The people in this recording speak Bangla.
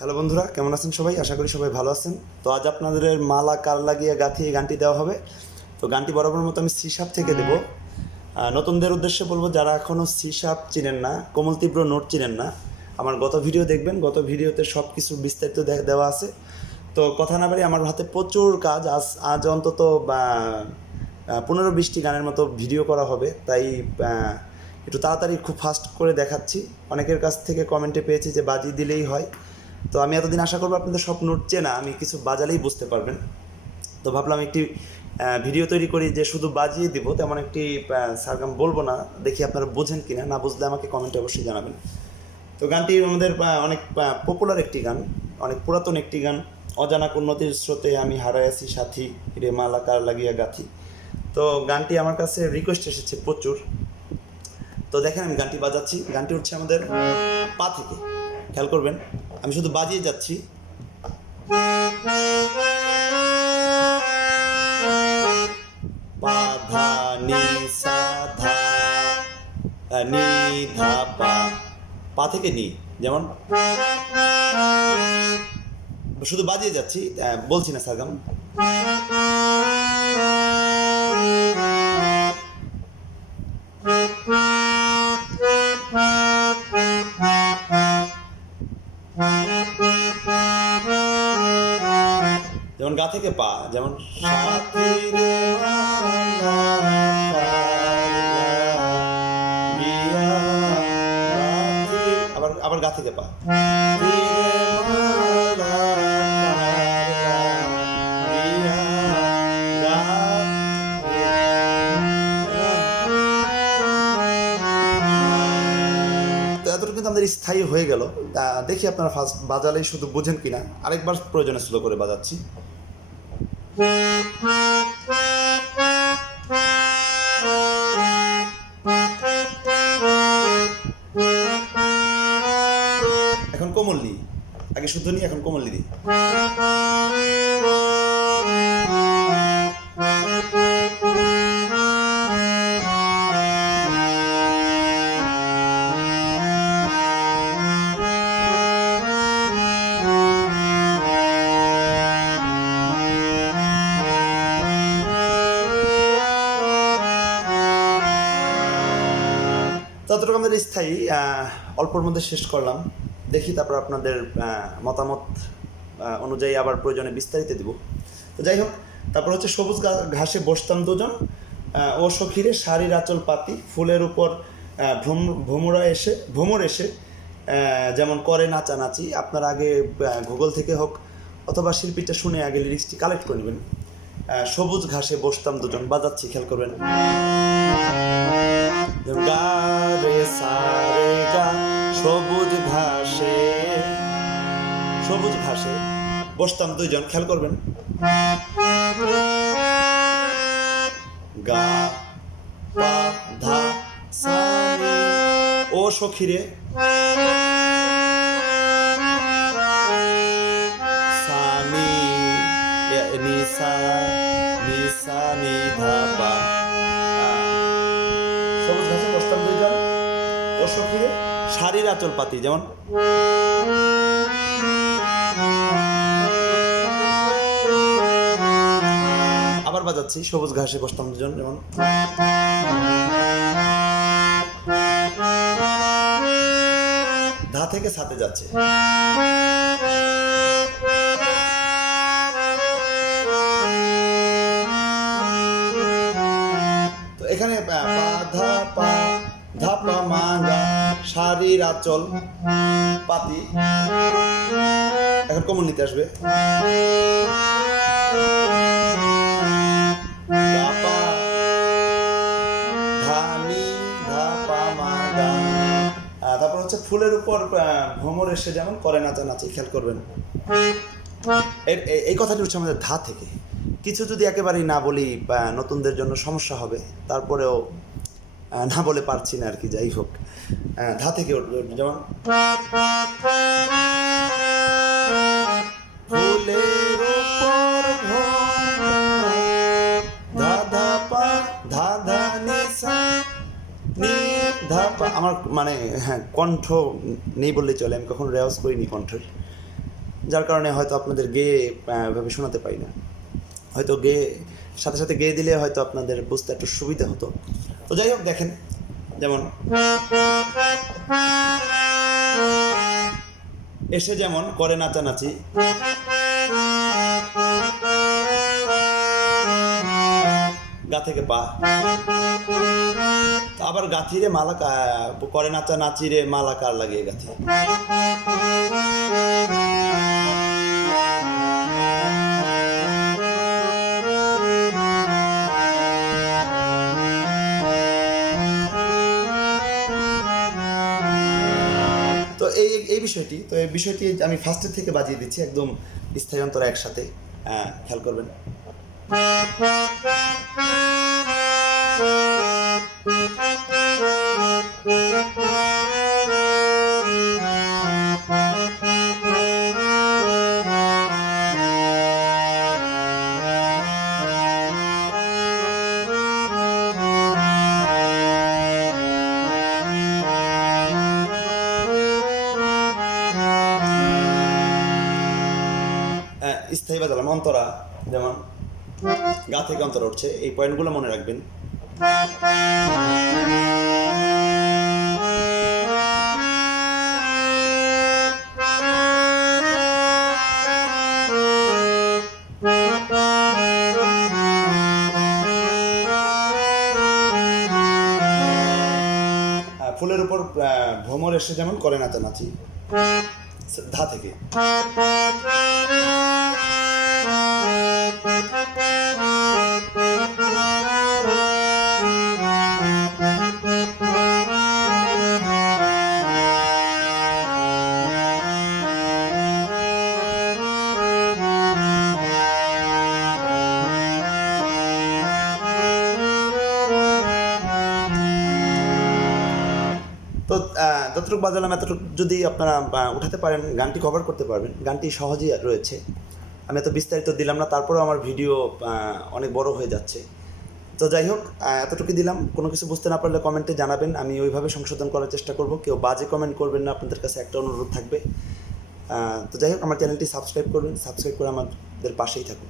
হ্যালো বন্ধুরা, কেমন আছেন সবাই? আশা করি সবাই ভালো আছেন। তো আজ আপনাদের মালা কার লাগিয়ে গাথি এই গানটি দেওয়া হবে। তো গানটি বরাবর মতো আমি সি শার্প থেকে দেবো। নতুনদের উদ্দেশ্যে বলবো, যারা এখনও সি শার্প চিনেন না, কোমল তীব্র নোট চিনেন না, আমার গত ভিডিও দেখবেন। গত ভিডিওতে সব কিছু বিস্তারিত দেওয়া আছে। তো কথা না বাড়ি, আমার হাতে প্রচুর কাজ। আজ অন্তত 15-20টি গানের মতো ভিডিও করা হবে। তাই একটু তাড়াতাড়ি খুব ফাস্ট করে দেখাচ্ছি। অনেকের কাছ থেকে কমেন্টে পেয়েছি যে বাজিয়ে দিলেই হয়। তো আমি এতদিন আশা করবো আপনাদের সব নোট চেনা, আমি কিছু বাজালেই বুঝতে পারবেন। তো ভাবলাম একটি ভিডিও তৈরি করি যে শুধু বাজিয়ে দিব, তেমন একটি সারগাম বলবো না। দেখি আপনারা বোঝেন কিনা, না বুঝলে আমাকে কমেন্টে অবশ্যই জানাবেন। তো গানটি আমাদের অনেক পপুলার একটি গান, অনেক পুরাতন একটি গান। অজানা উন্নতির স্রোতে আমি হারাইয়াছি সাথী, রে মালা কার লাগিয়া গাথি। তো গানটি আমার কাছে রিকোয়েস্ট এসেছে প্রচুর। তো দেখেন আমি গানটি বাজাচ্ছি। গানটি উঠছে আমাদের পা থেকে, খেয়াল করবেন। আমি শুধু বাজিয়ে যাচ্ছি। পা ধা নি সা ধা নি ধা পা, পা থেকে নি, যেমন শুধু বাজিয়ে যাচ্ছি, বলছি না সারগাম। যেমন গা থেকে পা, যেমন আবার আবার গা থেকে পা। তো এতটুকু কিন্তু আমাদের স্থায়ী হয়ে গেল। দেখি আপনারা ফার্স্ট বাজালেই শুধু বোঝেন কিনা। আরেকবার প্রয়োজনে স্লো করে বাজাচ্ছি। এখন কোমল নি, আগে শুদ্ধ নি, এখন কোমল নি। ততটুকু আমাদের স্থায়ী, অল্পর মধ্যে শেষ করলাম। দেখি তারপর আপনাদের মতামত অনুযায়ী আবার প্রয়োজনে বিস্তারিত দিব। তো যাই হোক, তারপর হচ্ছে সবুজ ঘাসে বসতাম দুজন, ও সখীরে শাড়ির আঁচল পাতি, ফুলের উপর ভ্রমর এসে যেমন করে নাচানাচি। আপনারা আগে গুগল থেকে হোক অথবা শিল্পীটা শুনে আগে লিরিক্সটি কালেক্ট করে নেবেন। সবুজ ঘাসে বসতাম দুজন, বাজাচ্ছি, খেয়াল করবেন। গা রে সা রে গা, সবুজ ঘাসে বসতাম দুইজন, খেয়াল করবেন। গা পা ধা সা নি, ও সখীরে সা নি নি সা নি ধা পা। সবুজ ঘাসে বসতাম দুইজন, ও সখীরে শাড়ির আঁচল পাতি, যেমন আবার বাজাচ্ছি। সবুজ ঘাসে বসতাম দুজন, যেমন ধা থেকে সাথে যাচ্ছে। তো এখানে ধা পা ধা পা মা গা, শাড়ির আঁচল পাতি। এখন কোমল নিতে আসবে। তারপর হচ্ছে ফুলের উপর ভ্রমর এসে যেমন করে নাচানাচি, খেয়াল করবেন। এই কথাটি হচ্ছে আমাদের ধা থেকে। কিছু যদি একেবারেই না বলি নতুনদের জন্য সমস্যা হবে, তারপরেও না বলে পারছি না আর কি। যাই হোক, ধা থেকে উঠবে, যেমন ফুলের উপর ধা ধা পা ধা ধা নি সা নি ধা পা। আমার মানে হ্যাঁ, কণ্ঠ নেই বললেই চলে, আমি কখনো রেওয়াজ করিনি কণ্ঠের। যার কারণে হয়তো আপনাদের গেয়ে এভাবে শোনাতে পারি না। হয়তো গেয়ে সাথে সাথে গেয়ে দিলে হয়তো আপনাদের বুঝতে একটু সুবিধা হতো। তো যাই হোক, দেখেন যেমন এসে যেমন করে নাচানাচি, গা থেকে পা, আবার গাথিরে মালা করে নাচানাচি রে মালা কার লাগিয়ে গাথি। তো এই বিষয়টি আমি ফার্স্টের থেকে বাজিয়ে দিচ্ছি, একদম স্থায়ী অন্তরা একসাথে, খেয়াল করবেন। স্থায়ী বাজালাম অন্তরা, যেমন গা থেকে অন্তরা উঠছে, এই পয়েন্টগুলো মনে রাখবেন। ফুলের উপর ভ্রমর এসে যেমন করে নাচানাচি, ধা থেকে। তো যতটুকু বাজালাম এতটুকু যদি আপনারা উঠাতে পারেন, গানটি কভার করতে পারবেন। গানটি সহজেই রয়েছে, আমি এত বিস্তারিত দিলাম না, তারপরেও আমার ভিডিও অনেক বড় হয়ে যাচ্ছে। তো যাই হোক, এতটুকু দিলাম। কোনো কিছু বুঝতে না পারলে কমেন্টে জানাবেন, আমি ওইভাবে সংশোধন করার চেষ্টা করব। কেউ বাজে কমেন্ট করবেন না, আপনাদের কাছে একটা অনুরোধ থাকবে। তো যাই হোক, আমার চ্যানেলটি সাবস্ক্রাইব করবেন, সাবস্ক্রাইব করে আমাদের পাশেই থাকুন।